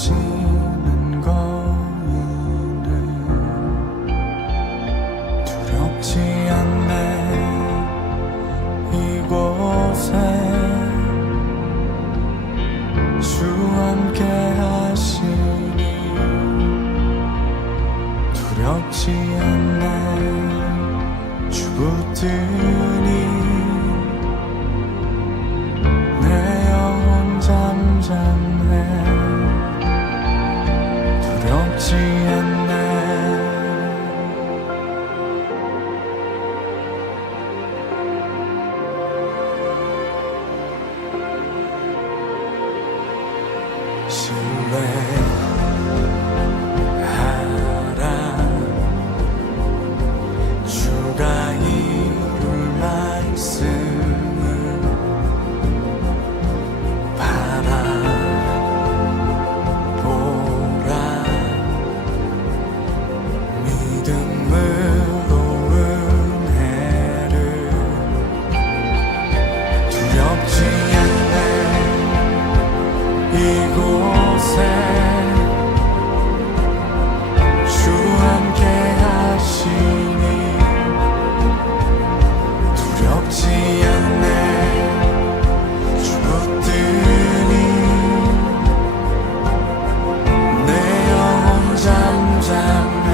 두려워지는 거위는 두렵지 않네. 이곳에 주 함께 하시니 두렵지 않네. 주 붙드니 내 영혼 잠잠해. 두렵지 않네. 신뢰하라. 주가 이룰 말씀을 바라보라. 믿음으로 은혜를. 두렵지 않네. 이곳에 주 함께 하시니 두렵지 않네. 주 붙드니 내 영혼 잠잠해.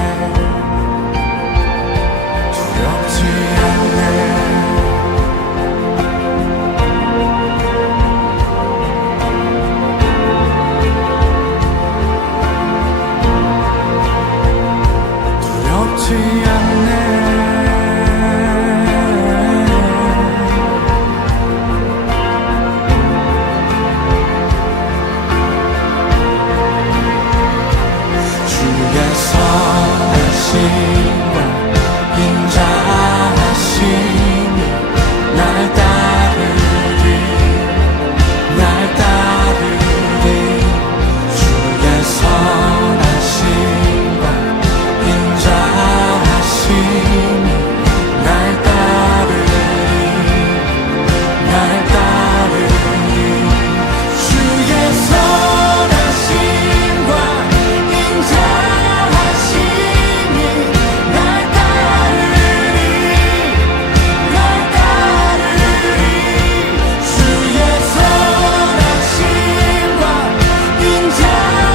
두렵지 않네. 두렵지 않네. 주의 선하심과 인자하심이 날 따르리. 날 따르리. 주의 선하심과 인자하심이 날 따르리. 날 따르리. 주의 선하심과 인자하심이 날 따르리. 날 따르리. 주의 선하심과 인자하심이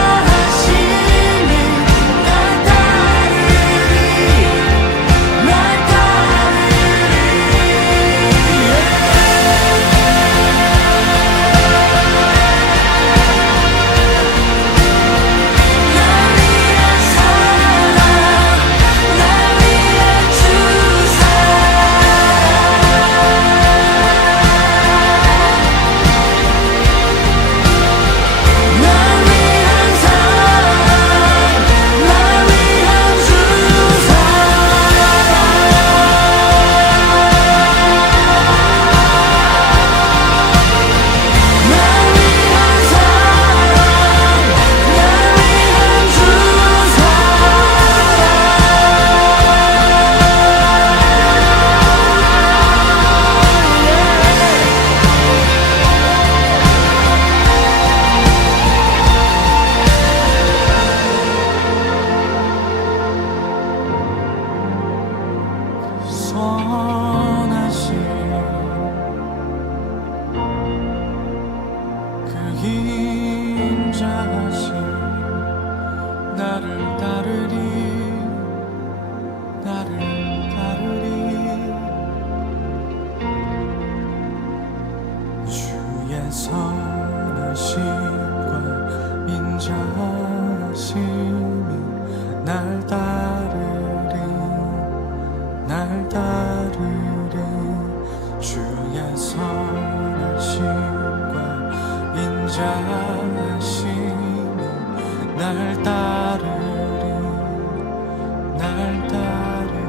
날 따르리. 날 선하신 그 인자하심 나를 따르리. 나를 따르리. 주의 선하심과 인자하심이 날 따르리. 날 따르리. 주의 선하심과 인자하심이 날 따르리. 날 따르리.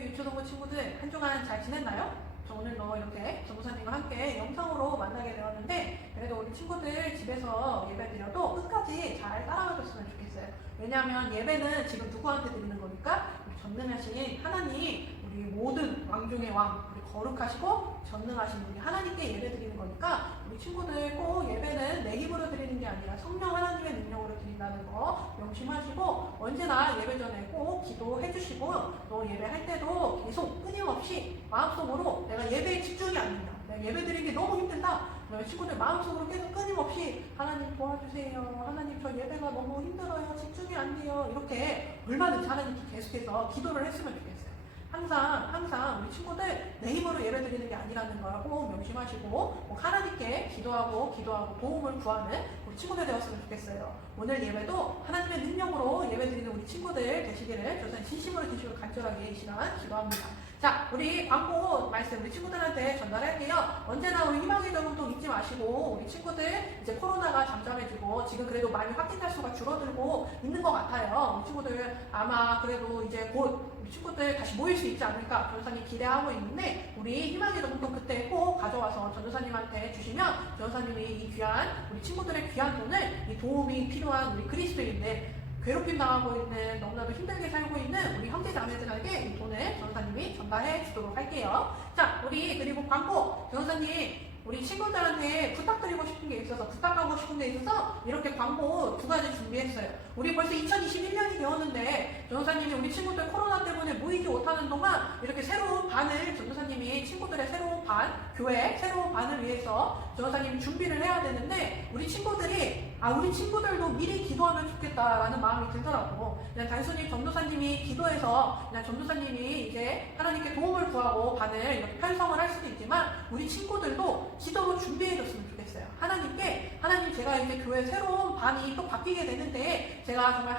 유초동부 친구들 한 주간 잘 지냈나요? 저 오늘 이렇게 전도사님과 함께 영상으로 만나게 되었는데 그래도 우리 우리 친구들 집에서 예배 드려도 끝까지 잘 따라가줬으면 좋겠어요. 왜냐하면 예배는 지금 누구한테 드리는 거니까 우리 전능하신 하나님, 우리 모든 왕 중의 왕, 우리 거룩하시고 전능하신 우리 하나님께 예배 드리는 거니까 우리 친구들 꼭 예배는 내 힘으로 드리는 게 아니라 성령 하나님의 능력으로 드린다는 거 명심하시고 언제나 예배 전에 꼭 기도해 주시고 또 예배할 때도 계속 끊임없이 마음속으로 내가 예배에 집중이 안 된다. 내가 예배 드리는 게 너무 힘든다. 그러면 친구들 마음속으로 계속 끊임없이 하나님 도와주세요. 하나님 저 예배가 너무 힘들어요. 집중이 안 돼요. 이렇게 얼마든지 하나님께 계속해서 기도를 했으면 좋겠어요. 항상 우리 친구들 내 힘으로 예배 드리는 게 아니라는 걸 꼭 명심하시고 하나님께 기도하고 도움을 구하는 우리 친구들 되었으면 좋겠어요. 오늘 예배도 하나님의 능력으로 예배 드리는 우리 친구들 되시기를 저는 진심으로 간절하게 이 시간 기도합니다. 자, 우리 광고 말씀 우리 친구들한테 전달할게요. 언제나 우리 희망의 점도 잊지 마시고 우리 친구들 이제 코로나가 잠잠해지고 지금 그래도 많이 확진자 수가 줄어들고 있는 것 같아요. 우리 친구들 아마 그래도 이제 곧 우리 친구들 다시 모일 수 있지 않을까 전도사님 기대하고 있는데 우리 희망의 점도 그때 꼭 가져와서 전도사님한테 주시면 전도사님이 이 귀한 우리 친구들의 귀한 돈을 이 도움이 필요한 우리 그리스도인들 괴롭힘 당하고 있는 너무나도 힘들게 살고 있는 우리 형제 자매들에게 이 돈을 전도사님이 전달해 주도록 할게요. 자, 우리 그리고 광고 전도사님 우리 친구들한테 부탁드리고 싶은 게 있어서 부탁하고 싶은 게 있어서 이렇게 광고 2가지 준비했어요. 우리 벌써 2021년이 되었는데 전도사님이 우리 친구들 코로나 때문에 모이지 못하는 동안 이렇게 새로운 반을 전도사님이 친구들의 새로운 반, 교회 새로운 반을 위해서 전도사님이 준비를 해야 되는데 우리 친구들도 미리 기도하면 좋겠다라는 마음이 들더라고. 그냥 단순히 전도사님이 기도해서 그냥 전도사님이 이제 하나님께 도움을 구하고 반을 이렇게 편성을 할 수도 있지만 우리 친구들도 기도로 준비해줬으면 좋겠어요. 하나님 제가 이제 교회 새로운 반이 또 바뀌게 되는데 제가 정말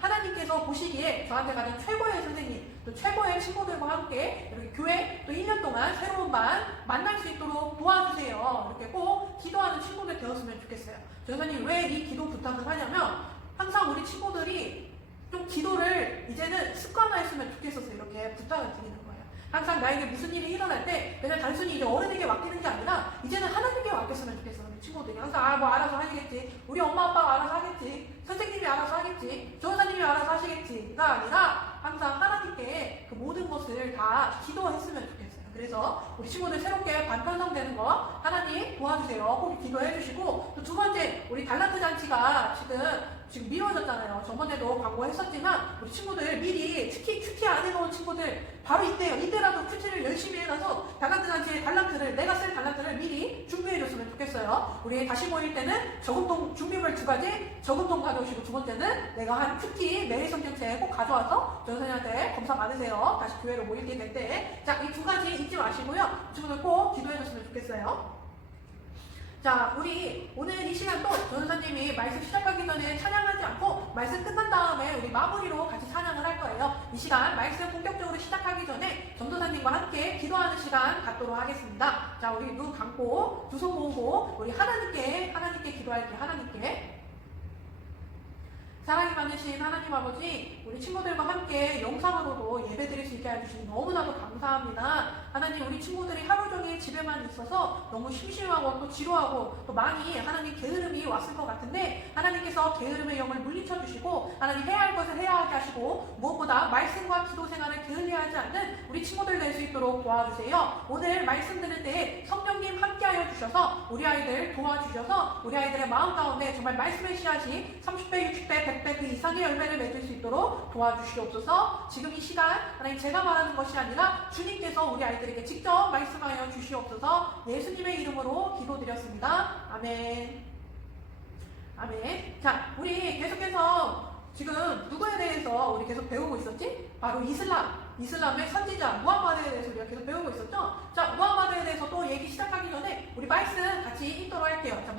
하나님께서 보시기에 저한테 가장 최고의 선생님 또 최고의 친구들과 함께 이렇게 교회 또 1년 동안 새로운 반 만날 수 있도록 도와주세요. 이렇게 꼭 기도하는 친구들 되었으면 좋겠어요. 전도사님 왜 이 기도 부탁을 하냐면 항상 우리 친구들이 좀 기도를 이제는 습관화했으면 좋겠어서 이렇게 부탁을 드리는 거예요. 항상 나에게 무슨 일이 일어날 때 그냥 단순히 이제 어른에게 맡기는 게 아니라 이제는 하나님께 맡겼으면 좋겠어. 우리 친구들이 항상 뭐 알아서 하시겠지, 우리 엄마 아빠가 알아서 하겠지, 선생님이 알아서 하겠지, 전도사님이 알아서 하시겠지가 아니라 항상 하나님께 그 모든 것을 다 기도했으면 좋겠어요. 그래서 우리 친구들 새롭게 반 편성되는 거 하나님 도와주세요. 꼭 기도해 주시고 또 2번째 우리 달란트 잔치가 지금 미뤄졌잖아요. 저번에도 광고했었지만 우리 친구들 미리 특히 큐티 안 해놓은 친구들 바로 이때라도 큐티를 열심히 해놔서 달란트 잔치의 내가 쓸 달란트를 미리 준비해줬으면 좋겠어요. 우리 다시 모일 때는 저금통 준비물 2가지 저금통 가져오시고 2번째는 내가 한 큐티 매일 성경책 꼭 가져와서 전도사님한테 검사 받으세요. 다시 교회로 모일 때 될 때. 자, 이 2가지 잊지 마시고요. 친구들 꼭 기도해줬으면 좋겠어요. 자, 우리 오늘 이 시간도 전도사님이 말씀 시작하기 전에 찬양하지 않고 말씀 끝난 다음에 우리 마무리로 같이 찬양을 할 거예요. 이 시간 말씀 본격적으로 시작하기 전에 전도사님과 함께 기도하는 시간 갖도록 하겠습니다. 자, 우리 눈 감고 두 손 모으고 우리 하나님께 기도할게요. 하나님께. 사랑이 많으신 하나님 아버지, 우리 친구들과 함께 영상으로도 예배드릴 수 있게 해주시니 너무나도 감사합니다. 하나님, 우리 친구들이 하루 종일 집에만 있어서 너무 심심하고 또 지루하고 또 많이 하나님 게으름이 왔을 것 같은데 하나님께서 게으름의 영을 물리쳐 주시고 하나님 해야 할 것을 해야 하게 하시고 무엇보다 말씀과 기도 생활을 게을리하지 않는 우리 친구들 될 수 있도록 도와주세요. 오늘 말씀 들을 때 성령님 함께하여 주셔서 우리 아이들 도와주셔서 우리 아이들의 마음 가운데 정말 말씀의 씨앗이 30배, 60배, 100배 그 이상의 열매를 맺을 수 있도록 도와주시옵소서. 지금 이 시간 하나님 제가 말하는 것이 아니라 주님께서 우리 아이들에게 직접 말씀하여 주시옵소서. 예수님의 이름으로 기도드렸습니다. 아멘. 아멘. 자, 우리 계속해서 지금 누구에 대해서 우리 계속 배우고 있었지? 바로 이슬람의 선지자 무함마드에 대해서 우리가 계속 배우고 있었죠? 자, 무함마드에 대해서 또 얘기 시작하기 전에 우리 말씀 같이 읽도록 할게요. 자,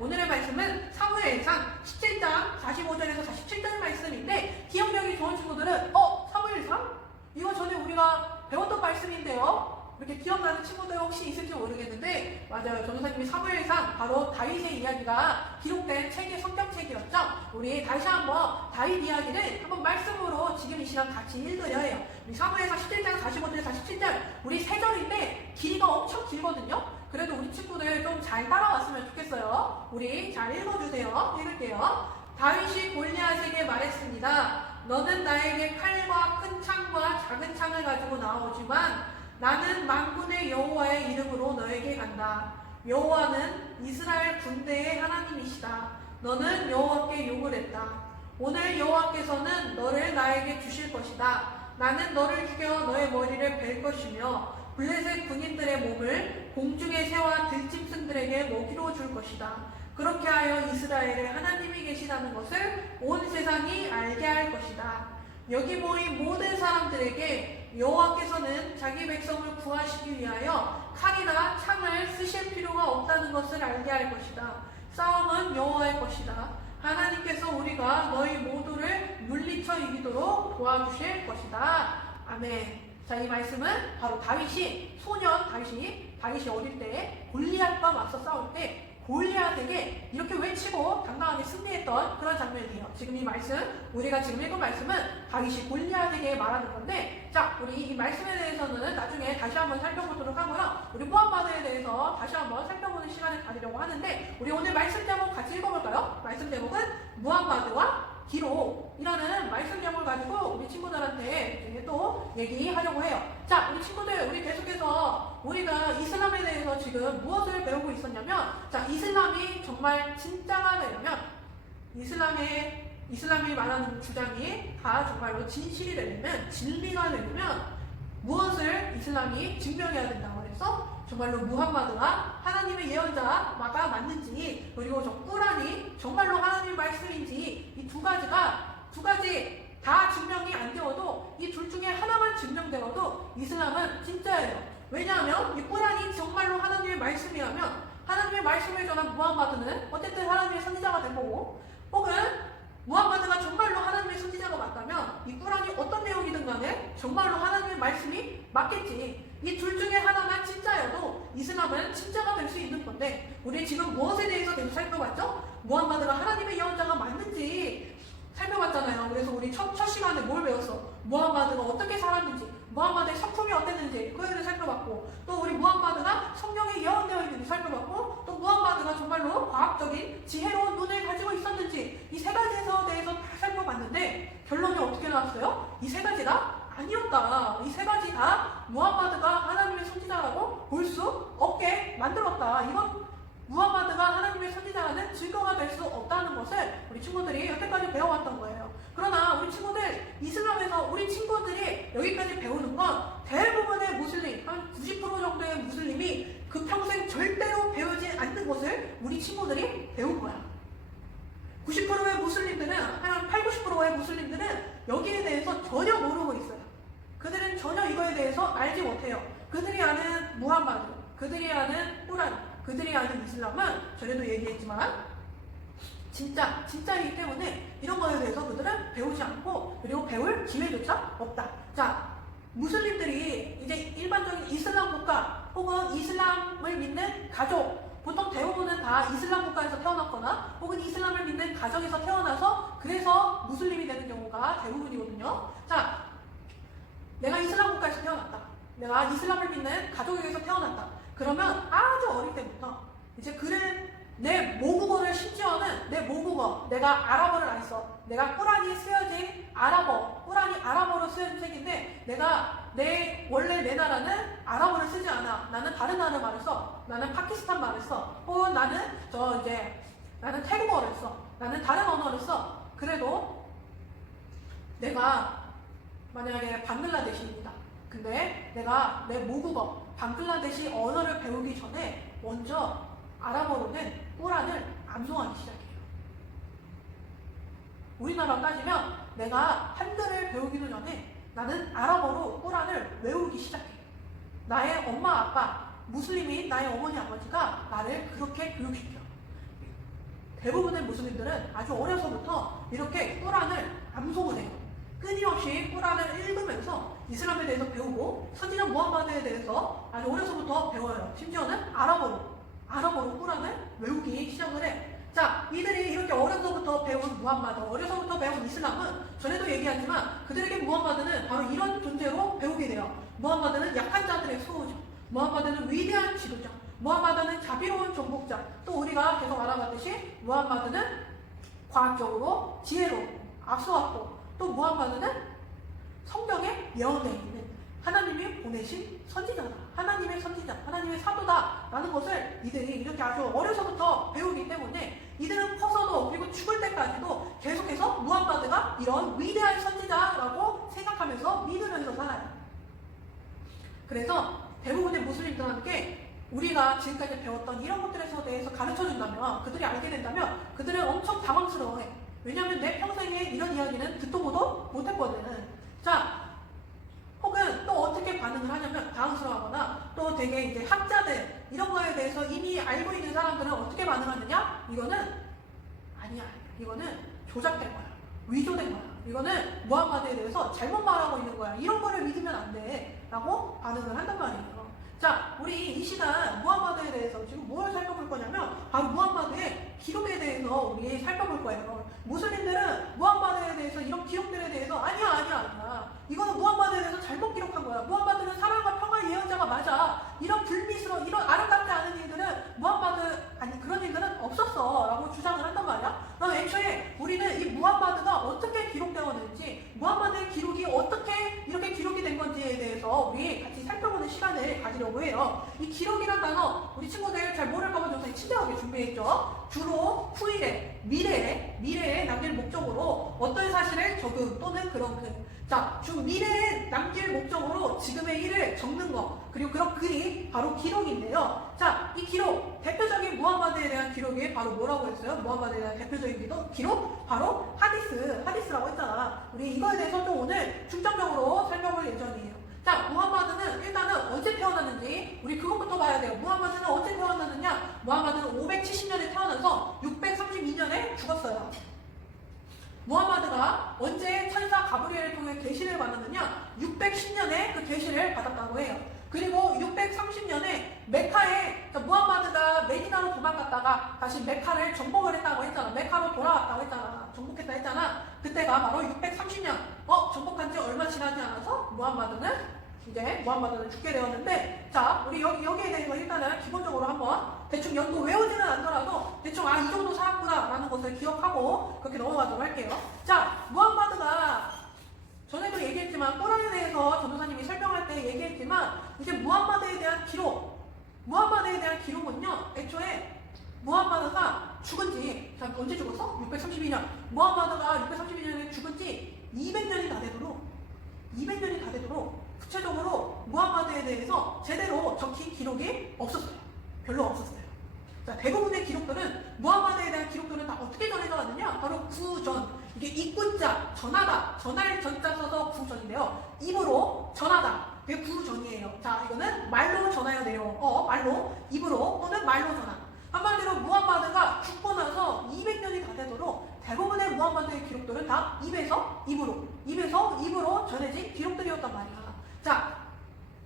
오늘의 말씀은 사무엘상 17장 45절에서 47절 말씀인데 기억력이 좋은 친구들은 사무엘상? 이거 전에 우리가 배웠던 말씀인데요? 이렇게 기억나는 친구들 혹시 있을지 모르겠는데 맞아요. 전도사님이 사무엘상 바로 다윗의 이야기가 기록된 성경책이었죠. 우리 다시 한번 다윗 이야기를 한번 말씀으로 지금 이 시간 같이 읽으려 해요. 우리 사무엘상 17장 45절 47절 우리 3절인데 길이가 엄청 길거든요. 그래도 우리 친구들 좀 잘 따라왔으면 좋겠어요. 우리 잘 읽어주세요. 읽을게요. 다윗이 골리앗에게 말했습니다. 너는 나에게 칼과 큰 창과 작은 창을 가지고 나오지만 나는 만군의 여호와의 이름으로 너에게 간다. 여호와는 이스라엘 군대의 하나님이시다. 너는 여호와께 욕을 했다. 오늘 여호와께서는 너를 나에게 주실 것이다. 나는 너를 죽여 너의 머리를 벨 것이며 블레셋 군인들의 몸을 공중의 새와 들짐승들에게 먹이로 줄 것이다. 그렇게 하여 이스라엘에 하나님이 계시다는 것을 온 세상이 알게 할 것이다. 여기 모인 모든 사람들에게 여호와께서는 자기 백성을 구하시기 위하여 칼이나 창을 쓰실 필요가 없다는 것을 알게 할 것이다. 싸움은 여호와의 것이다. 하나님께서 우리가 너희 모두를 물리쳐 이기도록 도와주실 것이다. 아멘. 자, 이 말씀은 바로 다윗이 어릴 때 골리앗과 맞서 싸울 때 골리앗에게 이렇게 외치고 당당하게 승리했던 그런 장면이에요. 지금 이 말씀, 우리가 지금 읽은 말씀은 다윗이 골리앗에게 말하는 건데, 자, 우리 이 말씀에 대해서는 나중에 다시 한번 살펴보도록 하고요. 우리 무함마드에 대해서 다시 한번 살펴보는 시간을 가지려고 하는데, 우리 오늘 말씀 제목 같이 읽어볼까요? 말씀 제목은 무함마드와 기록이라는 말씀 제목을 가지고 우리 친구들한테 또 얘기하려고 해요. 자, 우리 친구들, 우리 계속해서 우리가 이슬람에 대해서 지금 무엇을 배우고 있었냐면, 자, 이슬람이 정말 진짜가 되려면, 이슬람이 말하는 주장이 다 정말로 진실이 되려면, 진리가 되려면 무엇을 이슬람이 증명해야 된다고 해서 정말로 무함마드가 하나님의 예언자가 맞는지, 그리고 저 꾸란이 정말로 하나님의 말씀인지, 이 두 가지 다 증명이 안 되어도 이 둘 중에 하나만 증명되어도 이슬람은 진짜예요. 왜냐하면 이 꾸란이 정말로 하나님의 말씀이라면 하나님의 말씀을 전한 무함마드는 어쨌든 하나님의 선지자가 된 거고, 혹은 무함마드가 정말로 하나님의 선지자가 맞다면 이 꾸란이 어떤 내용이든 간에 정말로 하나님의 말씀이 맞겠지. 이 둘 중에 하나만 진짜여도 이슬람은 진짜가 될 수 있는 건데, 우리 지금 무엇에 대해서 계속 살펴봤죠? 무함마드가 하나님의 예언자가 맞는지 살펴봤잖아요. 그래서 우리 첫 시간에 뭘 배웠어? 무함마드가 어떻게 살았는지, 무함마드의 성품이 어땠는지 그에 대해 살펴봤고, 또 우리 무함마드가 성경에 예언되어 있는지 살펴봤고, 또 무함마드가 정말로 과학적인 지혜로운 눈을 가지고 있었는지, 이 세 가지에 대해서 다 살펴봤는데 결론이 어떻게 나왔어요? 이 세 가지 다 아니었다. 이 세 가지 다 무함마드가 하나님의 선지자라고 볼 수 없게 만들었다. 이건 무함마드가 하나님의 선지자라는 증거가 될 수 없다는 것을 우리 친구들이 여태까지 배워왔던 거예요. 그러나 우리 친구들, 이슬람에서 우리 친구들이 여기까지 배우는 건 대부분의 무슬림, 한 90% 정도의 무슬림이 그 평생 절대로 배우지 않는 것을 우리 친구들이 배운 거야. 90%의 무슬림들은, 한 80~90%의 무슬림들은 여기에 대해서 전혀 모르고 있어요. 그들은 전혀 이거에 대해서 알지 못해요. 그들이 아는 무함마드, 그들이 아는 꾸란, 그들이 아는 이슬람은 전에도 얘기했지만 진짜이기 때문에 이런 거에 대해서 그들은 배우지 않고, 그리고 배울 기회조차 없다. 자, 무슬림들이 이제 일반적인 이슬람 국가 혹은 이슬람을 믿는 가족, 보통 대부분은 다 이슬람 국가에서 태어났거나 혹은 이슬람을 믿는 가정에서 태어나서 그래서 무슬림이 되는 경우가 대부분이거든요. 자, 내가 이슬람 국가에서 태어났다. 내가 이슬람을 믿는 가족에게서 태어났다. 그러면 아주 어릴 때부터 이제 내 모국어를, 심지어는 내 모국어, 내가 아랍어를 안 써. 내가 꾸란이 쓰여진 꾸란이 아랍어로 쓰여진 책인데 원래 내 나라는 아랍어를 쓰지 않아. 나는 다른 나라 말을 써. 나는 파키스탄 말을 써. 혹은 나는 태국어를 써. 나는 다른 언어를 써. 그래도 내가 만약에 방글라데시입니다. 근데 내가 내 모국어, 방글라데시 언어를 배우기 전에 먼저 아랍어로는 꾸란을 암송하기 시작해요. 우리나라 따지면 내가 한글을 배우기도 전에 나는 아랍어로 꾸란을 외우기 시작해요. 나의 엄마, 아빠, 무슬림인 나의 어머니, 아버지가 나를 그렇게 교육시켜요. 대부분의 무슬림들은 아주 어려서부터 이렇게 꾸란을 암송을 해요. 끊임없이 꾸란을 읽으면서 이슬람에 대해서 배우고 선지자 무함마드에 대해서 아주 어려서부터 배워요. 심지어는 아랍어로 꾸란을 외우기 시작을 해. 자, 이들이 이렇게 어려서부터 배운 무함마드, 어려서부터 배운 이슬람은 전에도 얘기하지만 그들에게 무함마드는 바로 이런 존재로 배우게 돼요. 무함마드는 약한 자들의 수호자, 무함마드는 위대한 지도자, 무함마드는 자비로운 정복자. 또 우리가 계속 알아봤듯이 무함마드는 과학적으로 지혜롭고 앞서왔고, 또 무함마드는 성경에 예언되어 있는 하나님이 보내신 선지자다, 하나님의 선지자, 하나님의 사도다 라는 것을 이들이 이렇게 아주 어려서부터 배우기 때문에 이들은 커서도, 그리고 죽을 때까지도 계속해서 무함마드가 이런 위대한 선지자라고 생각하면서 믿으면서 살아요. 그래서 대부분의 무슬림들한테 우리가 지금까지 배웠던 이런 것들에 대해서 가르쳐준다면, 그들이 알게 된다면 그들은 엄청 당황스러워해. 왜냐하면 내 평생에 이런 이야기는 듣도 보도 못했거든. 자, 혹은 또 어떻게 반응을 하냐면 당황스러워하거나, 또 되게 이제 학자들 이런 거에 대해서 이미 알고 있는 사람들은 어떻게 반응하느냐? 이거는 아니야, 이거는 조작된 거야, 위조된 거야, 이거는 무함마드에 대해서 잘못 말하고 있는 거야, 이런 거를 믿으면 안 돼 라고 반응을 한단 말이에요. 자, 우리 이 시간 무함마드에 대해서 지금 뭘 살펴볼 거냐면 바로 무함마드의 기록에 대해서 우리 살펴볼 거예요. 무슬림들은 무함마드에 대해서 이런 기록들에 대해서 아니야, 이거는 무함마드에 대해서 잘못 기록한 거야, 무함마드는 사랑과 평화의 예언자가 맞아, 이런 불미스러운, 이런 아름답지 않은 일들은 무함마드, 아니 그런 일들은 없었어 라고 주장을 한단 말이야. 그럼 애초에 우리는 이 무함마드가 어떻게 기록되었는지, 무함마드의 기록이 어떻게 이렇게 기록이 된 건지에 대해서 우리 같이 살펴보는 시간을 가지려고 해요. 이 기록이란 단어 우리 친구들 잘 모를까봐 저는 친절하게 준비했죠. 주로 후일에, 미래에 남길 목적으로 어떤 사실을 적음 또는 그런 글. 자, 미래에 남길 목적으로 지금의 일을 적는 거, 그리고 그런 글이 바로 기록인데요. 자, 이 기록, 대표적인 무함마드에 대한 기록이 바로 뭐라고 했어요? 무함마드에 대한 대표적인 기록? 바로 하디스라고 했잖아. 우리 이거에 대해서 좀 오늘 중점적으로 살펴볼 예정이에요. 자, 무함마드는 일단은 언제 태어났는지 우리 그것부터 봐야 돼요. 무함마드는 언제 태어났느냐? 무함마드는 570년에 태어나서 632년에 죽었어요. 무함마드가 언제 천사 가브리엘을 통해 계시를 받았느냐? 610년에 그 계시를 받았다고 해요. 그리고 630년에 메카에, 무함마드가 메디나로 도망갔다가 다시 메카를 정복을 했다고 했잖아. 메카로 돌아왔다고 했잖아. 정복했다 했잖아. 그때가 바로 630년. 정복한 지 얼마 지나지 않아서 무함마드는 죽게 되었는데, 자, 우리 여기에 대해서 일단은 기본적으로 한번 대충 연도 외우지는 않더라도 대충 이 정도 살았구나 라는 것을 기억하고 그렇게 넘어가도록 할게요. 자, 무함마드가 전에도 얘기했지만, 꼬란에 대해서 전도사님이 설명할 때 얘기했지만, 이제 무함마드에 대한 기록은요, 애초에 무함마드가 죽은 지, 자, 언제 죽었어? 632년. 무함마드가 632년에 죽은 지 200년이 다 되도록 구체적으로 무함마드에 대해서 제대로 적힌 기록이 없었어요. 별로 없었어요. 자, 대부분의 기록들은, 무함마드에 대한 기록들은 다 어떻게 전해져 왔느냐? 바로 구전. 이게 입구자, 전하다, 전할 전자 써서 구전인데요. 입으로 전하다, 그게 구전이에요. 자, 이거는 말로 전해야 돼요. 말로, 입으로 또는 말로 전하. 한마디로 무함마드가 죽고 나서 200년이 다 되도록 대부분의 무함마드의 기록들은 다 입에서 입으로 전해진 기록들이었단 말이야. 자,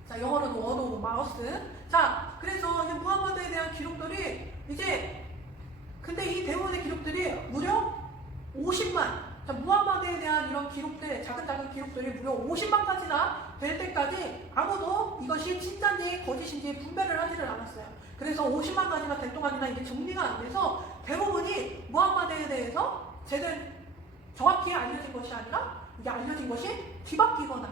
영어로는 워드 오브 마우스. 자, 그래서 이제 무함마드에 대한 기록들이 근데 이 대부분의 기록들이 무려 50만. 자, 무함마드에 대한 이런 기록들, 작은 기록들이 무려 50만까지나 될 때까지 아무도 이것이 진짜인지 거짓인지 분별을 하지를 않았어요. 그래서 50만까지가 될 동안이나 이게 정리가 안 돼서 대부분이 무함마드에 대해서 제대로 정확히 알려진 것이 아니라, 이게 알려진 것이 뒤바뀌거나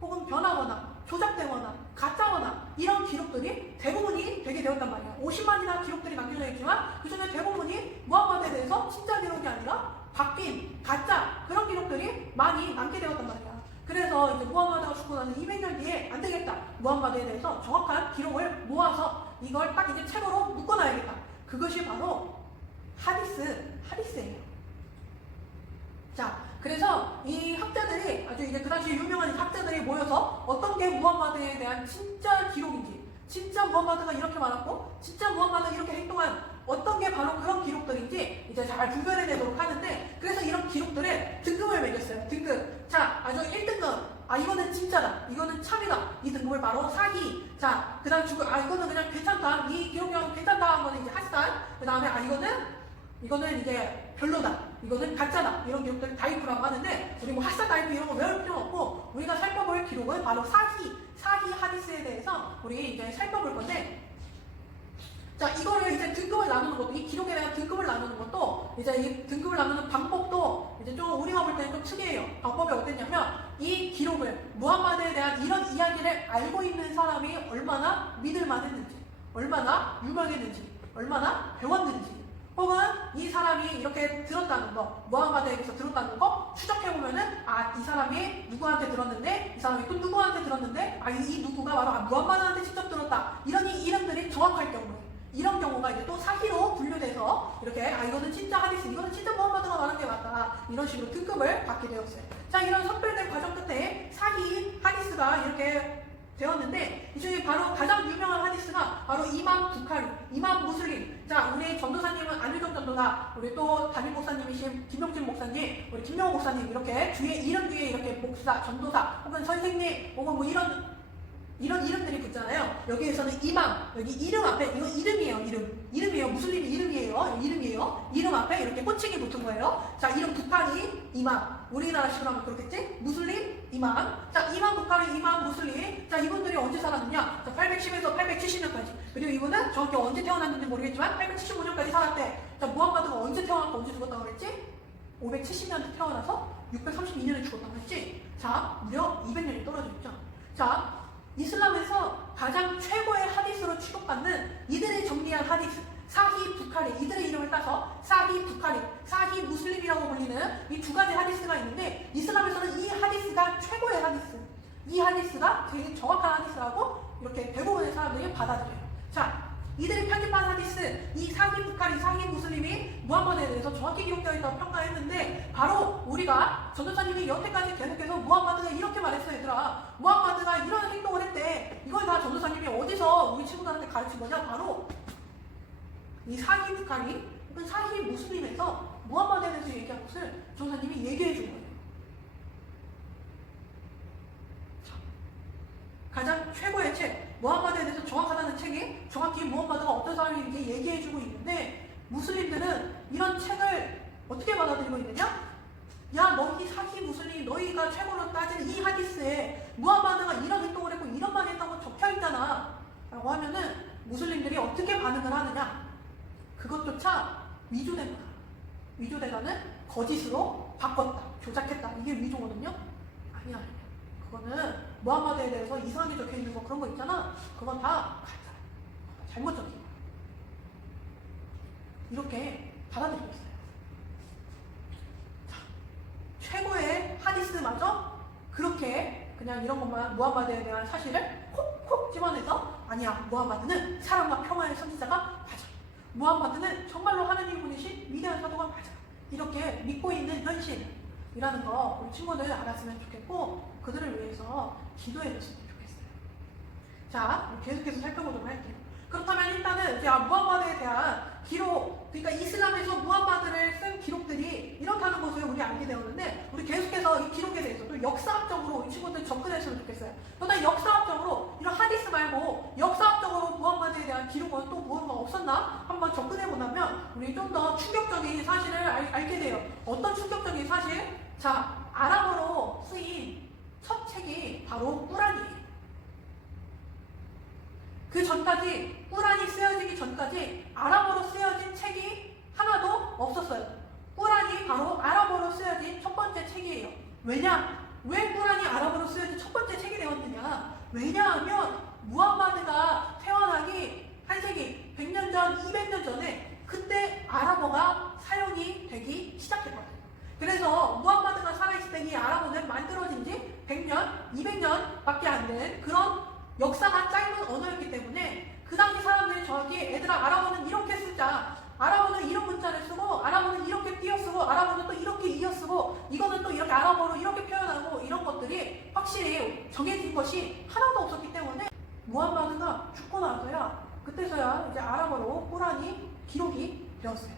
혹은 변하거나 조작되거나 가짜거나 이런 기록들이 대부분이 되게 되었단 말이에요. 50만이나 기록들이 남겨져 있지만 그 중에 대부분이 무함마드에 대해서 진짜 기록이 아니라 바뀐 가짜 그런 기록들이 많이 남게 되었단 말이야. 그래서 이제 무함마드가 죽고 나서 200년 뒤에 안 되겠다, 무함마드에 대해서 정확한 기록을 모아서 이걸 딱 이제 책으로 묶어놔야겠다. 그것이 바로 하디스예요. 자, 그래서 이 학자들이, 아주 이제 그 당시에 유명한 학자들이 모여서 어떤 게 무함마드에 대한 진짜 기록인지, 진짜 무함마드가 이렇게 말았고 진짜 무함마드가 이렇게 행동한 어떤 게 바로 그런 기록들인지 이제 잘 분별해내도록 하는데, 그래서 이런 기록들에 등급을 매겼어요. 등급. 자, 아주 1등급. 이거는 진짜다, 이거는 참이다. 이 등급을 바로 사기. 자, 그 다음 이거는 그냥 괜찮다, 이 기록이 괜찮다 한 거는 이제 하산. 그 다음에 이거는 이제 별로다, 이거는 가짜다, 이런 기록들을 다이프라고 하는데, 우리 하사 다이프 이런 거 외울 필요 없고 우리가 살펴볼 기록은 바로 사기 하디스에 대해서 우리 이제 살펴볼 건데, 자, 이거를 이제 등급을 나누는 것도, 이 기록에 대한 등급을 나누는 것도, 이제 이 등급을 나누는 방법도 이제 좀 우리가 볼 때는 좀 특이해요. 방법이 어땠냐면, 이 기록을, 무함마드에 대한 이런 이야기를 알고 있는 사람이 얼마나 믿을만했는지, 얼마나 유명했는지, 얼마나 배웠는지, 혹은 이 사람이 이렇게 들었다는 거, 무함마드에게서 들었다는 거 추적해보면은, 아, 이 사람이 누구한테 들었는데, 이 사람이 또 누구한테 들었는데, 아, 이 누구가 바로 무함마드한테 직접 들었다. 이런 이 이름들이 정확할 경우에, 이런 경우가 이제 또 사기로 분류돼서 이렇게, 아, 이거는 진짜 하디스, 이거는 진짜 무함마드가 말한 게 맞다, 이런 식으로 등급을 받게 되었어요. 자, 이런 선별된 과정 끝에 사기 하디스가 이렇게 되었는데, 이 중에 바로 가장 유명한 하디스가 바로 이맘 부카리, 이맘 무슬림. 자, 우리 전도사님은 안유정 전도사, 우리 또 담임 목사님이신 김용진 목사님, 우리 김명호 목사님, 이렇게 뒤에 이름 뒤에 이렇게 목사, 전도사, 혹은 선생님, 혹은 뭐 이런 이름들이 붙잖아요. 여기에서는 이맘, 여기 이름 앞에, 이거 이름이에요, 이름이에요. 무슬림이 이름이에요. 이름이에요. 이름 앞에 이렇게 호칭이 붙은 거예요. 자, 이름 부카리, 이맘. 우리나라 식으로 하면 그렇겠지? 무슬림, 이맘. 자, 이맘 부카리, 이맘 무슬림. 자, 이분들이 언제 살았느냐? 자, 810에서 870년까지. 그리고 이분은 정확히 언제 태어났는지 모르겠지만 875년까지 살았대. 자, 무함마드가 언제 태어났고 언제 죽었다고 그랬지? 570년대 태어나서 632년에 죽었다고 그랬지? 자, 무려 200년이 떨어져 있죠. 자, 이슬람에서 가장 최고의 하디스로 취급받는 이들이 정리한 하디스, 사히 부카리, 이들의 이름을 따서 사히 부카리, 사히 무슬림이라고 불리는 이 두 가지 하디스가 있는데, 이슬람에서는 이 하디스가 최고의 하디스, 이 하디스가 제일 정확한 하디스라고 이렇게 대부분의 사람들이 받아들여요. 자, 이들이 편집한 하디스, 이 사히 부카리, 사히 무슬림이 무함마드에 대해서 정확히 기록되어 있다고 평가했는데, 바로 우리가 전도사님이 여태까지 계속해서 무함마드가 이렇게 말했어. 얘들아, 무함마드가 이런 행동을 했대. 이걸 다 전도사님이 어디서 우리 친구들한테 가르친 거냐? 바로 이 사히 부카리 혹은 사히 무슬림에서 무함마드에 대해서 얘기한 것을 전도사님이 얘기해 준 거예요. 가장 최고의 책, 무함마드에 대해서 정확하다는 책이 정확히 무함마드가 어떤 사람인지 얘기해주고 있는데, 무슬림들은 이런 책을 어떻게 받아들이고 있느냐? 야, 너희 사히 무슬림, 너희가 최고로 따지는 이 하디스에 무함마드가 이런 행동을 했고 이런 말을 했다고 적혀있잖아 라고 하면은 무슬림들이 어떻게 반응을 하느냐? 그것조차 위조된 거야. 위조되다는 거짓으로 바꿨다, 조작했다, 이게 위조거든요? 아니야. 그거는 무함마드에 대해서 이상하게 적혀있는 거 그런 거 있잖아. 그건 다 가짜야. 잘못 적힌 거야. 이렇게 받아들이고 있어요. 자, 최고의 하디스마저 그렇게 그냥 이런 것만 무함마드에 대한 사실을 콕콕 집어내서, 아니야, 무함마드는 사랑과 평화의 선지자가 맞아, 무함마드는 정말로 하나님 분이신 위대한 사도가 맞아, 이렇게 믿고 있는 현실이라는 거 우리 친구들 알았으면 좋겠고, 그들을 위해서 기도해줬으면 좋겠어요. 자, 계속해서 살펴보도록 할게요. 그렇다면 일단은 무함마드에 대한 기록, 그러니까 이슬람에서 무함마드를 쓴 기록들이 이렇다는 것을 우리 알게 되었는데, 우리 계속해서 이 기록에 대해서 또 역사학적으로 우리 친구들 접근했으면 좋겠어요. 또한 역사학적으로 이런 하디스 말고 역사학적으로 무함마드에 대한 기록은 또 뭐가 없었나 한번 접근해보자면 우리 좀 더 충격적인 사실을 알게 돼요. 어떤 충격적인 사실? 자, 아랍어로 쓰인 첫 책이 바로 꾸란이에요. 그 전까지, 꾸란이 쓰여지기 전까지 아랍어로 쓰여진 책이 하나도 없었어요. 꾸란이 바로 아랍어로 쓰여진 첫 번째 책이에요. 왜냐? 왜 꾸란이 아랍어로 쓰여진 첫 번째 책이 되었느냐? 왜냐하면 무함마드가 태어나기 한 세기, 100년 전, 200년 전에 그때 아랍어가 사용이 되기 시작했거든요. 그래서 무함마드가 살아있을 때 이 아랍어는 만들어진 지 100년, 200년밖에 안 된 그런 역사가 짧은 언어였기 때문에 그 당시 사람들이 정확히, 얘들아, 아랍어는 이렇게 쓰자, 아랍어는 이런 문자를 쓰고, 아랍어는 이렇게 띄어쓰고, 아랍어는 또 이렇게 이어쓰고, 이거는 또 이렇게 아랍어로 이렇게 표현하고, 이런 것들이 확실히 정해진 것이 하나도 없었기 때문에 무함마드가 죽고 나서야, 그때서야 이제 아랍어로 꾸란이 기록이 되었어요.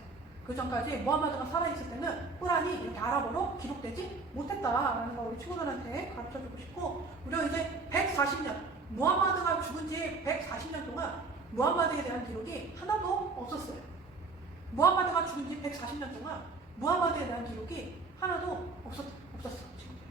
그 전까지 무함마드가 살아있을 때는 꾸란이 이렇게 아랍어로 기록되지 못했다라는 거 우리 친구들한테 가르쳐주고 싶고, 우리가 이제 140년, 무함마드가 죽은 지 140년 동안 무함마드에 대한 기록이 하나도 없었어요. 무함마드가 죽은 지 140년 동안 무함마드에 대한 기록이 하나도 없었어, 친구들.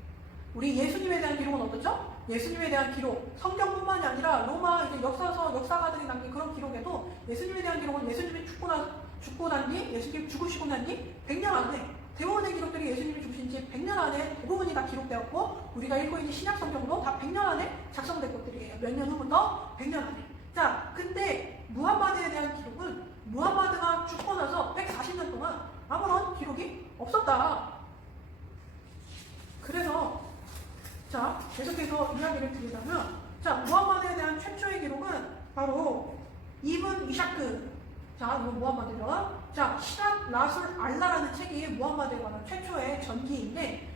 우리 예수님에 대한 기록은 어떻죠? 예수님에 대한 기록, 성경뿐만이 아니라 로마 이제 역사가들이 남긴 그런 기록에도 예수님에 대한 기록은 예수님이 죽고 난 뒤, 예수님이 죽으시고 난 뒤 100년 안에 대부분의 기록들이 예수님이 죽으신 지 100년 안에 대부분이 다 기록되었고 우리가 읽고 있는 신약 성경도 다 100년 안에 작성된 것들이에요. 몇 년 후부터 100년 안에. 자, 근데 무함마드에 대한 기록은 무함마드가 죽고 나서 140년 동안 아무런 기록이 없었다. 그래서 자, 계속해서 이야기를 드리자면 자, 무함마드에 대한 최초의 기록은 바로 이븐 이샤크. 자, 이건 무함마드죠. 자, 시랏 라술 알라라는 책이 무함마드에 관한 최초의 전기인데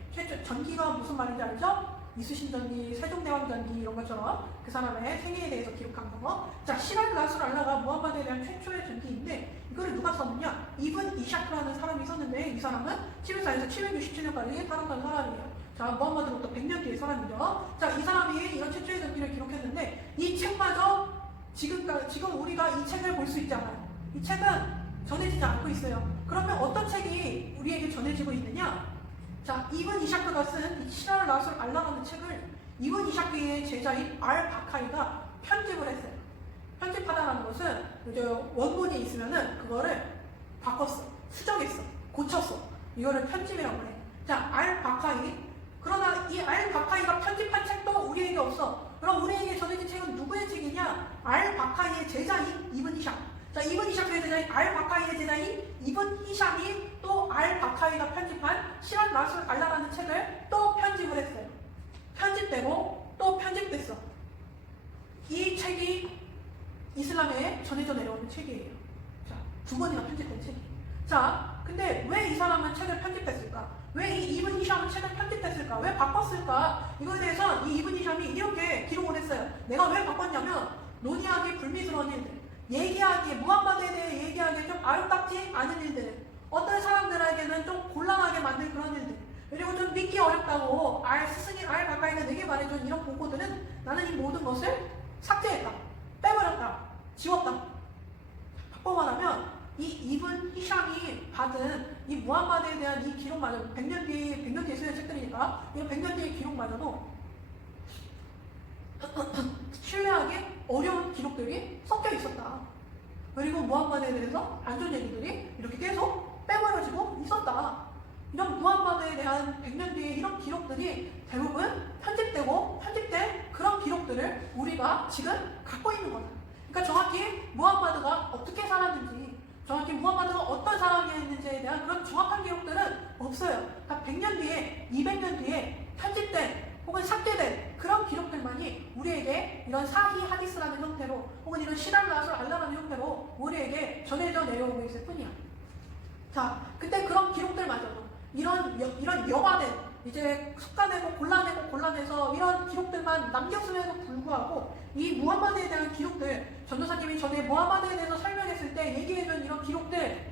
전기가 무슨 말인지 알죠? 이수신전기, 세종대왕전기 이런 것처럼 그 사람의 생애에 대해서 기록한 거. 자, 시랏 라술 알라가 무함마드에 대한 최초의 전기인데 이거를 누가 썼느냐? 이븐 이샤크라는 사람이 썼는데 이 사람은 704에서 767년까지 살았던 사람이에요. 자, 무함마드로부터 100년 뒤의 사람이죠. 자, 이 사람이 이런 최초의 전기를 기록했는데 이 책마저 지금 우리가 이 책을 볼 수 있잖아요. 이 책은 전해지지 않고 있어요. 그러면 어떤 책이 우리에게 전해지고 있느냐? 자, 이븐 이샤크가 쓴 시랄 라술 알라라는 책을 이븐 이샤크의 제자인 알 바카이가 편집을 했어요. 편집하다라는 것은 이제 원본이 있으면은 그거를 바꿨어, 수정했어, 고쳤어. 이거를 편집이라고 해. 자, 알 바카이. 그러나 이 알 바카이가 편집한 책도 우리에게 없어. 그럼 우리에게 전해진 책은 누구의 책이냐? 알 바카이의 제자인 이븐 이샤크. 자, 이븐 이샤크의 제자인 알 바카이의 제자인 이븐 이샥이 또 알 바카이가 편집한 시랏 라술 알라라는 책을 또 편집을 했어요. 편집되고 또 편집됐어. 이 책이 이슬람에 전해져 내려오는 책이에요. 자, 2번이나 편집된 책이. 자, 근데 왜 이 사람은 책을 편집했을까? 왜 이 이븐 이샴은 책을 편집했을까? 왜 바꿨을까? 이거에 대해서 이 이븐 이샴이 이렇게 기록을 했어요. 내가 왜 바꿨냐면 논의하기 불미스러운 일들, 얘기하기에 무함마드에 대해 얘기하기에 좀 아름답지 않은 일들, 어떤 사람들에게는 좀 곤란하게 만들 그런 일들, 그리고 좀 믿기 어렵다고 스승인 알 바카이가 내게 말해준 이런 보고들은 나는 이 모든 것을 삭제했다, 빼버렸다, 지웠다. 바꿔 말하면 이 이븐 히샴이 받은 이 무함마드에 대한 이 기록마저 100년 뒤에 쓰여진 책들이니까 이 100년 뒤의 기록마저도 신뢰하기 어려운 기록들이 섞여 있었다. 그리고 무함마드에 대해서 안 좋은 얘기들이 이렇게 계속 빼버려지고 있었다. 이런 무함마드에 대한 100년 뒤에 이런 기록들이 대부분 편집된 그런 기록들을 우리가 지금 갖고 있는 거다. 그러니까 정확히 무함마드가 어떻게 살았는지, 정확히 무함마드가 어떤 사람이었는지에 대한 그런 정확한 기록들은 없어요. 그러니까 100년 뒤에, 200년 뒤에 편집된 혹은 삭제된 그런 기록들만이 우리에게 이런 사히 하디스라는 형태로 혹은 이런 시랄 라술 알라라는 형태로 우리에게 전해져 내려오고 있을 뿐이야. 자, 근데 그런 기록들마저도 이런 여과된 이제 솎아내고 골라내서 이런 기록들만 남겼음에도 불구하고 이 무함마드에 대한 기록들, 전도사님이 전에 무함마드에 대해서 설명했을 때 얘기해준 이런 기록들,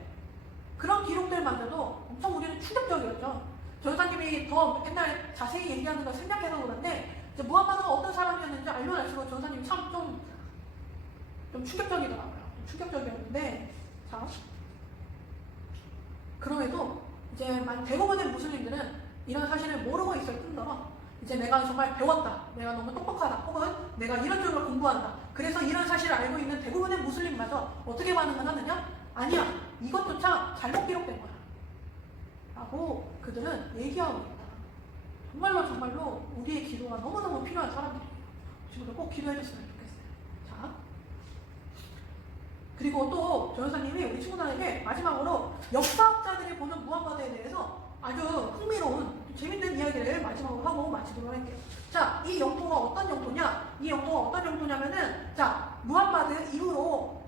그런 기록들마저도 엄청 우리는 충격적이었죠. 전도사님이 더 옛날 자세히 얘기하는 걸 생략해서 그런데 이제 무함마드가 어떤 사람이었는지 알면 알수록 전도사님이 참 좀 충격적이더라고요. 충격적이었는데, 자, 그럼에도 이제 대부분의 무슬림들은 이런 사실을 모르고 있을 뿐더러 이제 내가 정말 배웠다, 내가 너무 똑똑하다, 혹은 내가 이런 쪽으로 공부한다, 그래서 이런 사실을 알고 있는 대부분의 무슬림마저 어떻게 반응을 하느냐? 아니야, 이것조차 잘못 기록된 거야 라고 그들은 얘기하고 있다. 정말로 우리의 기도가 너무너무 필요한 사람들이에요. 지금도 꼭 기도해줬으면 좋겠어요. 자, 그리고 또 전도사님이 우리 친구들에게 마지막으로 역사학자들이 보는 무함마드에 대해서 아주 흥미로운 재밌는 이야기를 마지막으로 하고 마치도록 할게요. 자, 이 영토가 어떤 영토냐? 이 영토가 어떤 영토냐면은, 자, 무함마드 이후로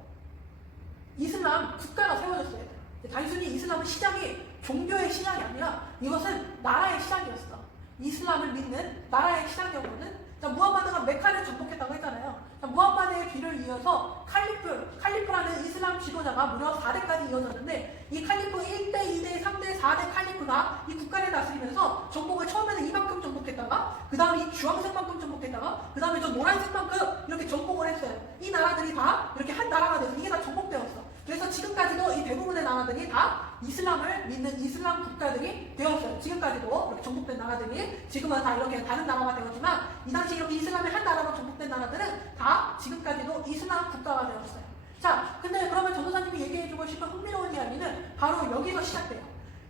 이슬람 국가가 세워졌어요. 단순히 이슬람은 시작이 종교의 시작이 아니라 이것은 나라의 시작이었어. 이슬람을 믿는 나라의 시작이었거든. 자, 무함마드가 메카를 정복했다고 했잖아요. 자, 무함마드의 뒤를 이어서 칼리프라는 이슬람 지도자가 무려 4대까지 이어졌는데, 이 칼리프 1대, 2대, 3대, 4대 칼리프가 이 국가를 다스리면서 정복을 처음에는 이만큼 정복했다가, 그 다음에 이 주황색만큼 정복했다가, 그 다음에 저 노란색만큼 이렇게 정복을 했어요. 이 나라들이 다 이렇게 한 나라가 돼서 이게 다 정복되었어. 그래서 지금까지도 이 대부분의 나라 나라들이 다 이슬람을 믿는 이슬람 국가들이 되었어요. 지금까지도 이렇게 정복된 나라들이 지금은 다 이렇게 다른 나라가 되었지만 이 당시 이렇게 이슬람의 한 나라로 정복된 나라들은 다 지금까지도 이슬람 국가가 되었어요. 자, 근데 그러면 전도사님이 얘기해주고 싶은 흥미로운 이야기는 바로 여기서 시작돼요.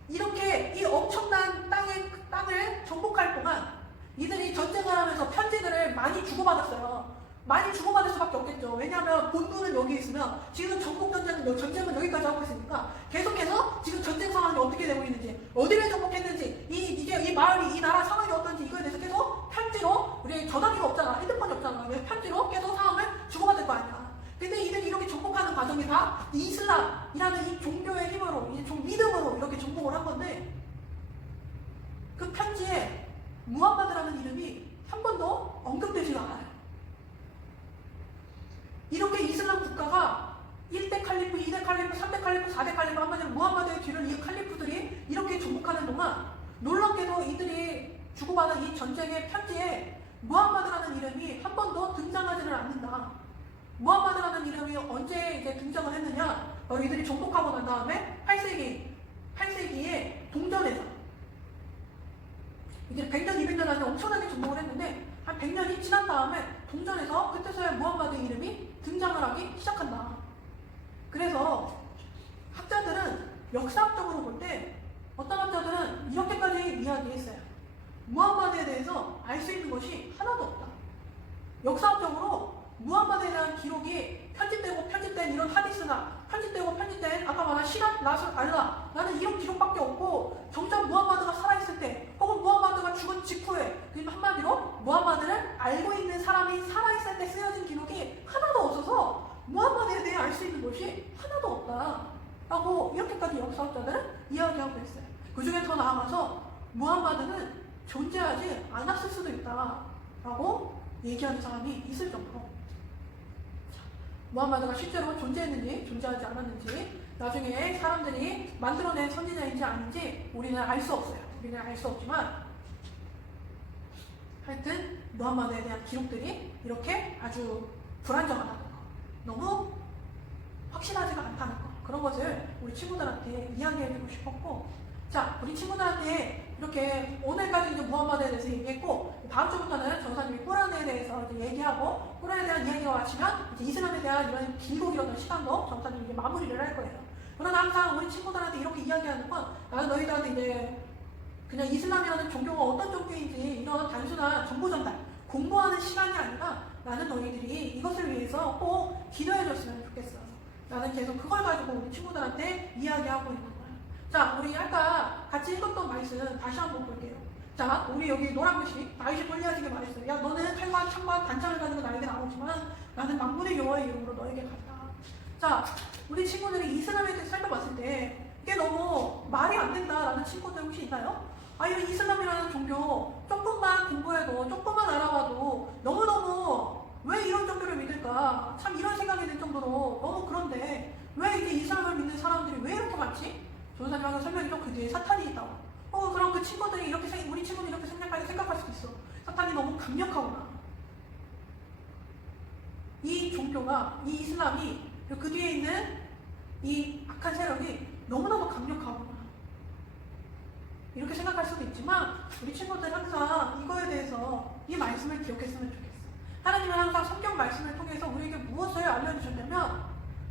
이렇게 이 엄청난 땅을 정복할 동안 이들이 전쟁을 하면서 편지들을 많이 주고받았어요. 많이 주고받을 수밖에 없겠죠. 왜냐하면 본부는 여기 있으면 지금 전국 전쟁은 여기까지 하고 있으니까 계속해서 지금 전쟁 상황이 어떻게 되고 있는지, 어디를 정복했는지, 이 마을이, 이 나라 상황이 어떤지 이거에 대해서 계속 편지로, 우리 전화기가 없잖아, 핸드폰이 없잖아. 편지로 계속 상황을 주고받을 거 아니야. 근데 이들이 이렇게 정복하는 과정이 다 이슬람이라는 이 종교의 힘으로, 이 믿음으로 이렇게 정복을 한 건데, 그 편지에 무함마드라는 이름이 한 번도 언급되지가 않아요. 이렇게 이슬람 국가가 1대 칼리프, 2대 칼리프, 3대 칼리프, 4대 칼리프, 한마디로 무함마드의 뒤를 이은 칼리프들이 이렇게 정복하는 동안 놀랍게도 이들이 주고받은 이 전쟁의 편지에 무함마드라는 이름이 한 번도 등장하지를 않는다. 무함마드라는 이름이 언제 이제 등장을 했느냐? 바로 이들이 정복하고 난 다음에 8세기에 동전에서 이제 100년, 200년 안에 엄청나게 정복을 했는데 한 100년이 지난 다음에 동전에서 그때서야 무함마드의 이름이 등장을 하기 시작한다. 그래서 학자들은 역사학적으로 볼 때 어떤 학자들은 이렇게까지 이야기했어요. 무함마드에 대해서 알 수 있는 것이 하나도 없다. 역사학적으로 무함마드에 대한 기록이 편집된 이런 하디스나 편집된 아까 말한 시rat, 나술, 알라 라는 이런 기록밖에 없고 정작 무함마드가 살아있을 때 혹은 무함마드가 죽은 직후에 그러니까 한마디로 무함마드를 알고 있는 사람이 살아있을 때 쓰여진 기록이 하나도 없어서 무함마드에 대해 알 수 있는 것이 하나도 없다 라고 이렇게까지 역사학자들은 이야기하고 있어요. 그 중에 더 나아가서 무함마드는 존재하지 않았을 수도 있다 라고 얘기하는 사람이 있을 정도로 무함마드가 실제로 존재했는지 존재하지 않았는지 나중에 사람들이 만들어낸 선지자인지 아닌지 우리는 알 수 없어요. 우리는 알 수 없지만 하여튼 무함마드에 대한 기록들이 이렇게 아주 불안정하다는 거, 너무 확실하지가 않다는 거, 그런 것을 우리 친구들한테 이야기해주고 싶었고, 자, 우리 친구들한테 이렇게 오늘까지 이제 무함마드에 대해서 얘기했고, 다음 주부터는 전사님이 꾸란에 대해서 이제 얘기하고, 꾸란에 대한 이야기가 마치면 이제 이슬람에 대한 이런 길고 길었던 시간도 전사님이 이제 마무리를 할 거예요. 그러나 항상 우리 친구들한테 이렇게 이야기하는 건 나는 너희들한테 이제 그냥 이슬람이라는 종교가 어떤 종교인지 이런 단순한 정보 전달, 공부하는 시간이 아니라 나는 너희들이 이것을 위해서 꼭 기도해줬으면 좋겠어. 나는 계속 그걸 가지고 우리 친구들한테 이야기하고 있는 거야. 자, 우리 아까 같이 읽었던 말씀 다시 한번 볼게요. 자, 우리 여기 노란 글씨 다윗이 골리앗에게 말했어요. 야, 너는 칼과 창과 단창을 가지고 나에게 나오지만 나는 만군의 여호와의 이름으로 너에게 간다. 자, 우리 친구들이 이슬람에 대해서 살펴봤을 때 이게 너무 말이 안 된다라는 친구들 혹시 있나요? 아, 이 이슬람이라는 종교 조금만 공부해도 조금만 알아봐도 너무너무 왜 이런 종교를 믿을까? 참 이런 생각이 들 정도로 너무 그런데 왜 이게 이슬람을 믿는 사람들이 왜 이렇게 많지? 전도사님 아까 설명했죠? 그 뒤에 사탄이 있다고. 그럼 그 친구들이 이렇게 우리 친구들이 이렇게 생각할 수도 있어. 사탄이 너무 강력하구나. 이 종교가, 이 이슬람이 그 뒤에 있는 이 악한 세력이 너무너무 강력하구나. 이렇게 생각할 수도 있지만 우리 친구들 항상 이거에 대해서 이 말씀을 기억했으면 좋겠어. 하나님은 항상 성경 말씀을 통해서 우리에게 무엇을 알려주셨냐면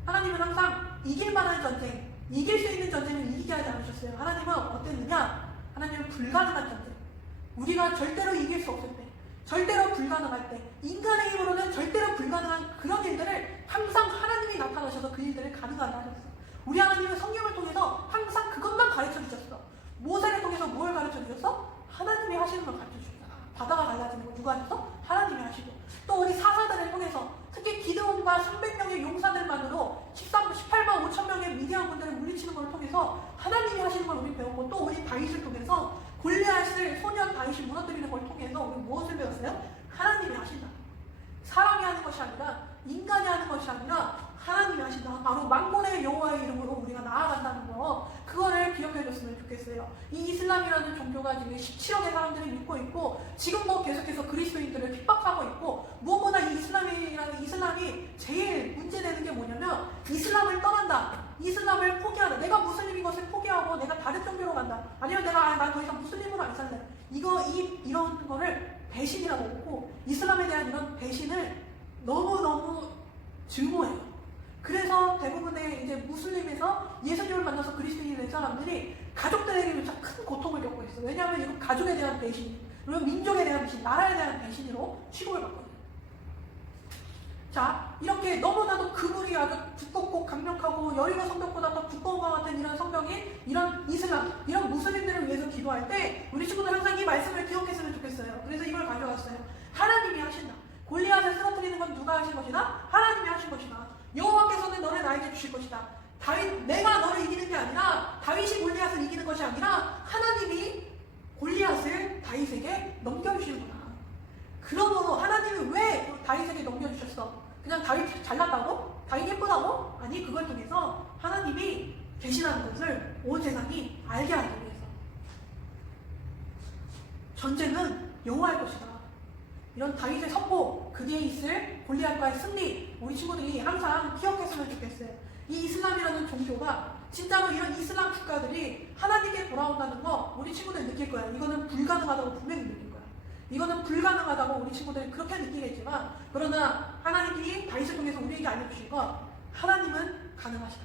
하나님은 항상 이길 만한 전쟁, 이길 수 있는 전쟁을 이기게 하지 않으셨어요. 하나님은 어땠느냐? 하나님은 불가능한 전쟁, 우리가 절대로 이길 수 없을 때, 절대로 불가능할 때, 인간의 힘으로는 절대로 불가능한 그런 일들을 항상 하나님이 나타나셔서 그 일들을 가능하게 하셨어. 우리 하나님은 성경을 통해서 항상 그것만 가르쳐 주셨어. 모세를 통해서 뭘 가르쳐 주셨어? 하나님이 하시는 걸 가르쳐 주셨다. 바다가 갈라지는 거 누가 하셨어? 하나님이 하시고, 또 우리 사사들을 통해서 특히 기드온과 300명의 용사들만으로 18만 5천 명의 미디안 군대를 물리치는 걸 통해서 하나님이 하시는 걸 우리 배웠고, 또 우리 다윗을 통해서 골리앗을 소년 다윗이 무너뜨리는 걸 통해서 우리 무엇을 배웠어요? 하나님이 하신다. 사람이 하는 것이 아니라, 인간이 하는 것이 아니라 하나님이 하신다. 바로 만군의 여호와의 이름으로 우리가 나아간다는 거, 그거를 기억해줬으면 좋겠어요. 이 이슬람이라는 종교가 지금 17억의 사람들이 믿고 있고, 지금도 계속해서 그리스도인들을 핍박하고 있고, 무엇보다 이 이슬람이 제일 문제되는 게 뭐냐면 이슬람을 떠난다. 이슬람을 포기하는, 내가 무슬림인 것을 포기하고 내가 다른 종교로 간다. 아니면 내가 난 더 이상 무슬림으로 안 살래. 이런 거를 배신이라고 보고 이슬람에 대한 이런 배신을 너무너무 증오해요. 그래서 대부분의 이제 무슬림에서 예수님을 만나서 그리스도인이 된 사람들이 가족들에게 큰 고통을 겪고 있어요. 왜냐하면 이건 가족에 대한 배신, 그리고 민족에 대한 배신, 나라에 대한 배신으로 취급을 받거든요. 자, 이렇게 너무나도 그물이 아주 두껍고 강력하고 여리고 성벽보다 더 두꺼운 것 같은 이런 성경이, 이런 이슬람, 이런 무슬림들을 위해서 기도할 때 우리 친구들 항상 이 말씀을 기억했으면 좋겠어요. 그래서 이걸 가져왔어요. 하나님이 하신다. 골리앗을 쓰러뜨리는 건 누가 하신 것이다? 하나님이 하신 것이다. 여호와께서는 너를 나에게 주실 것이다. 내가 너를 이기는 게 아니라, 다윗이 골리앗을 이기는 것이 아니라 하나님이 골리앗을 다윗에게 넘겨주시는구나. 그러므로 하나님이 왜 다윗에게 넘겨주셨어? 그냥 다윗 잘났다고? 다윗 예쁘다고? 아니, 그걸 통해서 하나님이 계시다는 것을 온 세상이 알게 하기 위해서. 전쟁은 여호와의 것이다. 이런 다윗의 선포, 그 뒤에 있을 골리앗과의 승리, 우리 친구들이 항상 기억했으면 좋겠어요. 이 이슬람이라는 종교가 진짜로 이런 이슬람 국가들이 하나님께 돌아온다는 거 우리 친구들 느낄 거야. 이거는 불가능하다고 분명히 느낄 거야. 이거는 불가능하다고 우리 친구들이 그렇게 느끼겠지만, 그러나 하나님이 다윗을 통해서 우리에게 알려주신 것, 하나님은 가능하시다.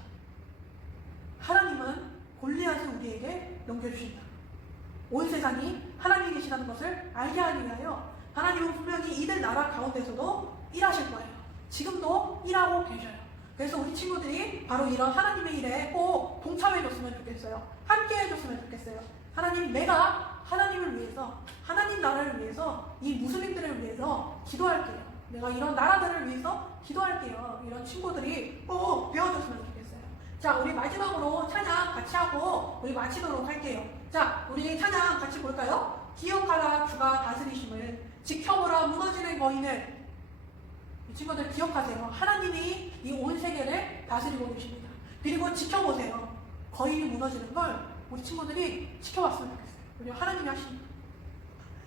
하나님은 골리앗을 우리에게 넘겨주신다. 온 세상이 하나님이 계시다는 것을 알게 하기 위하여 하나님은 분명히 이들 나라 가운데서도 일하실 거예요. 지금도 일하고 계셔요. 그래서 우리 친구들이 바로 이런 하나님의 일에 꼭 동참해줬으면 좋겠어요. 함께 해줬으면 좋겠어요. 하나님, 내가 하나님을 위해서, 하나님 나라를 위해서, 이 무슬림들을 위해서 기도할게요. 내가 이런 나라들을 위해서 기도할게요. 이런 친구들이 꼭 배워줬으면 좋겠어요. 자, 우리 마지막으로 찬양 같이 하고 우리 마치도록 할게요. 자, 우리 찬양 같이 볼까요? 기억하라 주가 다스리심을, 지켜보라 무너지는 거인을. 이 친구들 기억하세요. 하나님이 이 온 세계를 다스리고 계십니다. 그리고 지켜보세요. 거인이 무너지는 걸 우리 친구들이 지켜봤으면 좋겠어요. 우리 하나님이 하십니다.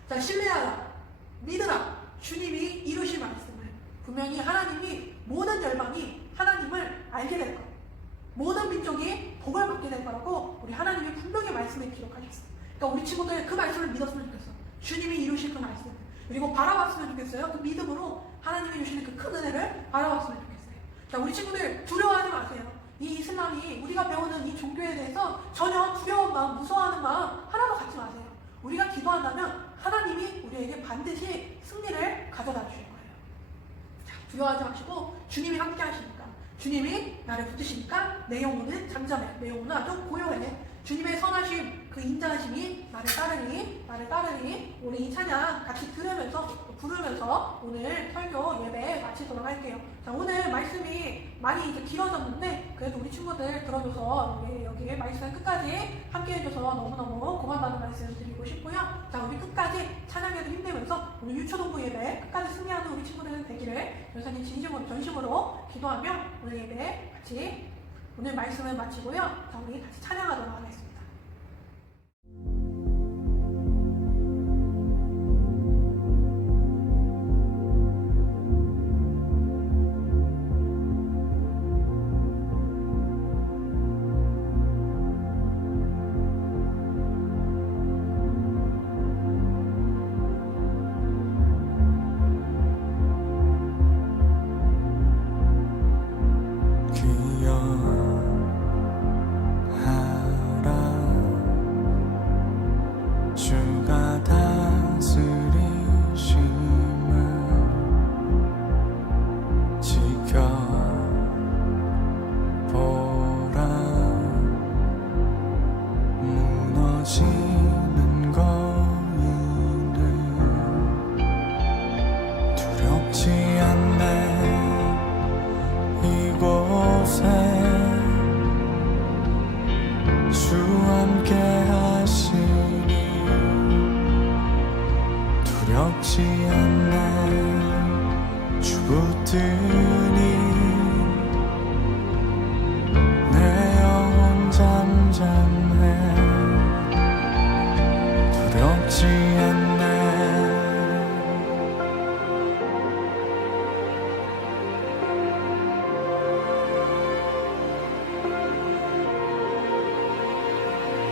자, 신뢰하라, 믿으라, 주님이 이루실 말씀을. 분명히 하나님이, 모든 열방이 하나님을 알게 될 거예요. 모든 민족이 복을 받게 될 거라고 우리 하나님이 분명히 말씀에 기록하셨어요. 그러니까 우리 친구들 그 말씀을 믿었으면 좋겠어. 주님이 이루실 그 말씀. 그리고 바라봤으면 좋겠어요. 그 믿음으로 하나님이 주시는 그 큰 은혜를 바라봤으면 좋겠어요. 자, 우리 친구들 두려워하지 마세요. 이 이슬람이, 우리가 배우는 이 종교에 대해서 전혀 두려운 마음, 무서워하는 마음 하나도 갖지 마세요. 우리가 기도한다면 하나님이 우리에게 반드시 승리를 가져다 주실 거예요. 자, 두려워하지 마시고 주님이 함께 하시니까, 주님이 나를 붙드시니까 내 영혼은 잠잠해, 내 영혼은 아주 고요해. 주님의 선하심, 그 인자하심이 나를 따르니 우리 이 찬양 같이 들으면서 부르면서 오늘 설교 예배 마치도록 할게요. 자, 오늘 말씀이 많이 이제 길어졌는데 그래도 우리 친구들 들어줘서 여기 말씀 끝까지 함께 해줘서 너무너무 고맙다는 말씀 드리고 싶고요. 자, 우리 끝까지 찬양에도 힘내면서 우리 유초동부 예배 끝까지 승리하는 우리 친구들은 되기를 전사님 진심으로 전심으로 기도하며 오늘 예배 같이 오늘 말씀을 마치고요. 자, 우리 같이 찬양하도록 하겠습니다. 두렵지 않네. 주 붙드니 내 영혼 잠잠해.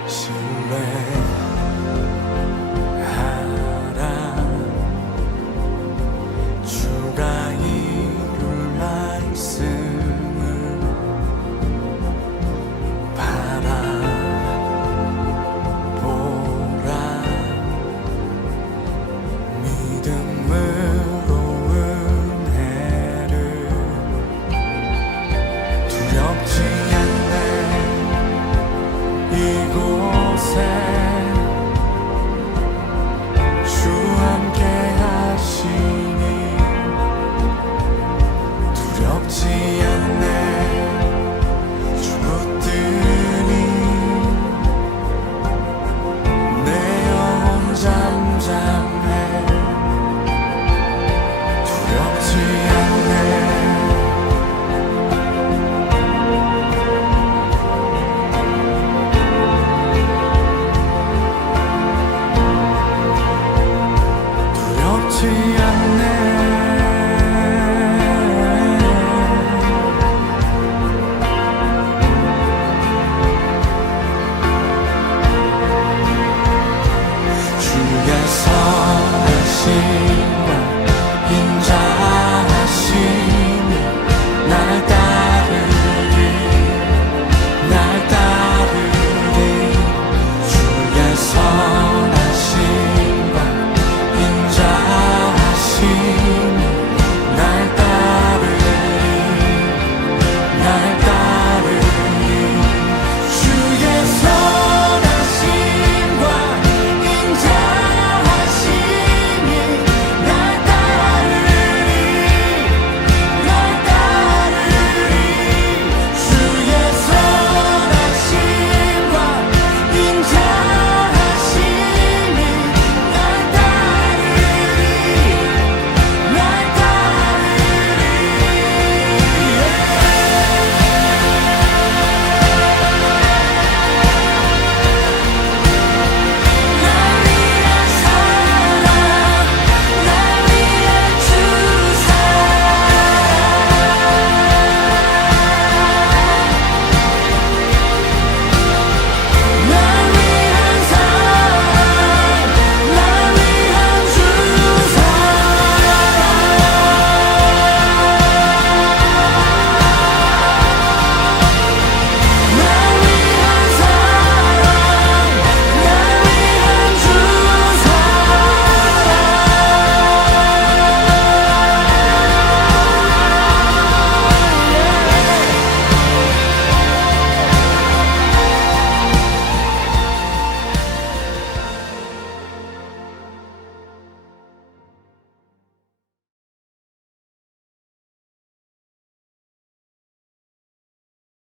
신뢰하라 주가 이룰 말씀을 바라보라 믿음으로 은혜를 두렵지